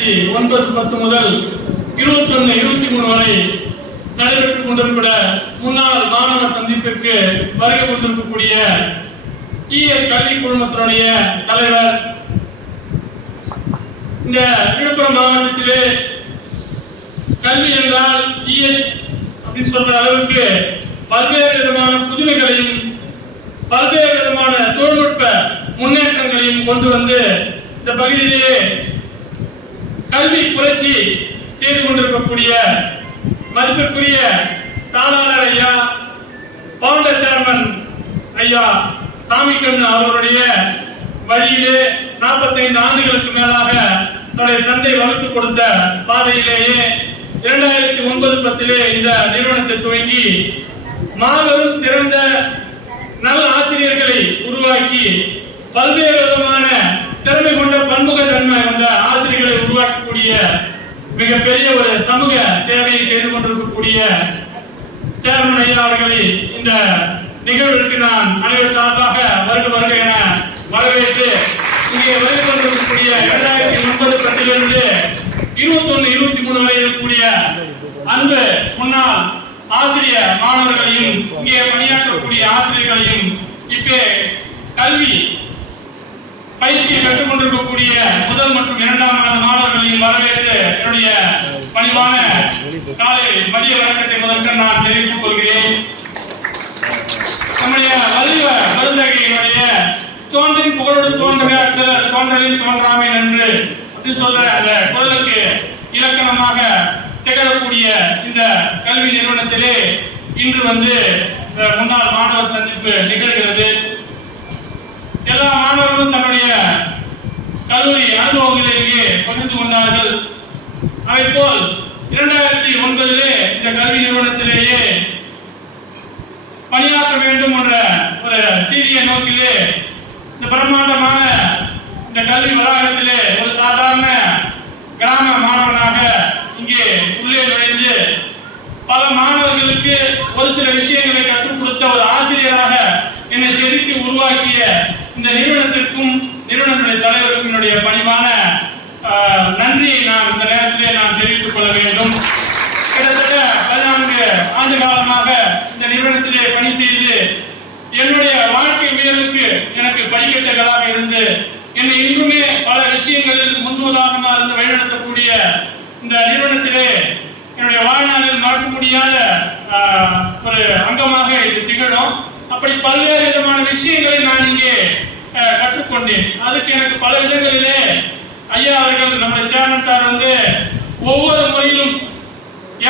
2009-10 முதல் 21-23 வரை நடைபெற்றுக் கொண்டிருக்கிற முன்னாள் மாணவர் சந்திப்பிற்கு வருகை கொண்டிருக்கக்கூடிய இஎஸ் கல்வி குழுமத்தினுடைய தலைவர், இந்த விழுப்புரம் மாவட்டத்திலே கல்வி என்றால் இஎஸ் அப்படின்னு சொல்ற அளவுக்கு பல்வேறு விதமான புதுமைகளையும் பல்வேறு விதமான தொழில்நுட்ப முன்னேற்றங்களையும் கொண்டு வந்து இந்த பகுதியிலே கல்வி புரட்சி செய்து கொண்டிருக்கக்கூடிய மதிப்பிற்குரிய தாளாளர் ஐயா, பவுண்டர் சேர்மன் ஐயா சாமிக்கண்ணு அவர்களுடைய வழியிலே 45 ஆண்டுகளுக்கு மேலாக தன்னுடைய தந்தை வகுத்து கொடுத்த பாதையிலேயே 2009-10 இந்த நிறுவனத்தை துவங்கி மாபெரும் சிறந்த நல்ல ஆசிரியர்களை உருவாக்கி பல்வேறு விதமான திறமை கொண்ட பன்முகத்தன்மை கொண்ட ஆசிரியர்களை உருவாக்கக்கூடிய மிகப்பெரிய ஒரு சமூக சேவையை செய்து கொண்டிருக்கக்கூடிய சேர்மன் ஐயா அவர்களை இந்த நிகழ்விற்கு நான் அனைவர் சார்பாக வருக என வரவேற்று இங்கே வருகை கொண்டிருக்கக்கூடிய 2009-10 21-23 வரை இருக்கக்கூடிய அன்பு முன்னாள் ஆசிரியர் மாணவர்களையும் இங்கே பணியாற்றக்கூடிய ஆசிரியர்களையும் இப்ப கல்வி பயிற்சியை பெற்றுக் கொண்டிருக்கக்கூடிய முதல் மற்றும் 2ஆம் ஆண்டு மாணவர்களையும் வரவேற்று என்னுடைய பணிவான காலை மதிய வணக்கத்தை முதற்க நான் தெரிவித்துக் கொள்கிறேன். நம்முடைய வள்ளுவ மருந்தகையினுடைய தோன்றின் புகழோடு தோன்றுக பிறர் தோன்றலில் தோன்றாமை நன்று அப்படி சொல்ற அந்த குரலுக்கு இலக்கணமாக திகழக்கூடிய இந்த கல்வி நிறுவனத்திலே இன்று முன்னாள் மாணவர் சந்திப்பு நிகழ்கிறது. எல்லா மாணவர்களும் தன்னுடைய கல்லூரி அனுபவங்களை இங்கே பகிர்ந்து கொண்டார்கள். அதேபோல் 2009 இந்த கல்வி நிறுவனத்திலேயே பணியாற்ற வேண்டும் என்ற ஒரு சீரிய நோக்கிலே இந்த பிரம்மாண்டமான இந்த கல்வி வளாகத்திலே ஒரு சாதாரண கிராம மாணவனாக இங்கே உள்ளே நுழைந்து பல மாணவர்களுக்கு ஒரு சில விஷயங்களை கற்றுக் கொடுத்த ஒரு ஆசிரியராக என்னை செதுக்கி உருவாக்கிய இந்த நிறுவனத்திற்கும் நிறுவனத்துடைய தலைவருக்கும் என்னுடைய பணிவான நன்றியை நான் இந்த நேரத்திலே நான் தெரிவித்துக் கொள்ள வேண்டும். கிட்டத்தட்ட 14 ஆண்டு காலமாக இந்த நிறுவனத்திலே பணி செய்து என்னுடைய வாழ்க்கை உயர்வுக்கு எனக்கு படிக்கட்டுகளாக இருந்து என்னை இன்றுமே பல விஷயங்களில் முன்னுதாரணமாக இருந்து வழிநடத்தக்கூடிய இந்த நிறுவனத்திலே என்னுடைய வாழ்நாளில் மறக்க முடியாத ஒரு அங்கமாக இது திகழும். அப்படி பல்வேறு விதமான விஷயங்களை நான் இங்கே கற்றுக்கொண்டேன். அதுக்கு எனக்கு பல விதங்களிலே ஐயா அவர்கள் நம்முடைய சேர்மன் சார் ஒவ்வொரு முறையிலும்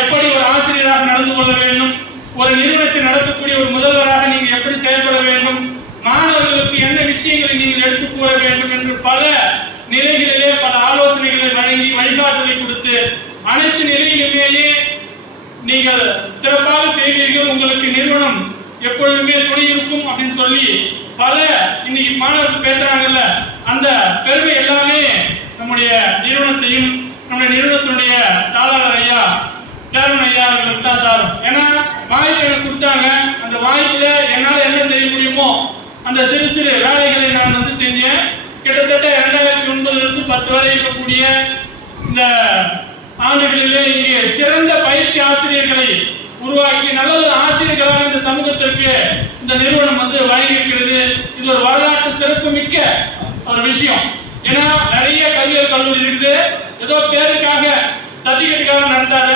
எப்படி ஒரு ஆசிரியராக நடந்து கொள்ள வேண்டும், ஒரு நிறுவனத்தை நடத்தக்கூடிய ஒரு முதல்வராக நீங்கள் எப்படி செயல்பட வேண்டும், மாணவர்களுக்கு என்ன விஷயங்களை நீங்கள் எடுத்துக் கூற வேண்டும் என்று பல நிலைகளிலே பல ஆலோசனைகளை வழங்கி வழிகாட்டுதலை கொடுத்து அனைத்து நிலையிலுமேயே நீங்கள் சிறப்பாக செய்வீர்கள், உங்களுக்கு நிறுவனம் எப்பொழுதுமே துணை இருக்கும் அப்படின்னு சொல்லி பல இன்னைக்கு மாணவர்கள் பேசுறாங்கல்ல, அந்த பெருமை எல்லாமே நம்முடைய நிறுவனத்தையும் நம்முடைய நிறுவனத்தினுடைய தாளாளர் ஐயா சேர்மன் ஐயா அவர்களுக்கு தான் சார். ஏன்னா வாய்ப்பு எனக்கு கொடுத்தாங்க, அந்த வாய்ப்புல என்னால் என்ன செய்ய முடியுமோ அந்த சிறு சிறு வேலைகளை நான் செஞ்சேன். கிட்டத்தட்ட 2009-10 வரை இருக்கக்கூடிய இந்த ஆண்டுகளிலே இங்கே சிறந்த பயிற்சி ஆசிரியர்களை உருவாக்கி நல்ல ஒரு ஆசிரியர்களாக இந்த சமூகத்திற்கு இந்த நிறுவனம் வழங்கி இருக்கிறது. இது ஒரு வரலாற்று சிறப்பு மிக்க ஒரு விஷயம். ஏன்னா நிறைய கல்வியல் கல்லூரி இருக்குது, ஏதோ பேருக்காக சர்டிபிகேட்டுக்காக நடத்தாத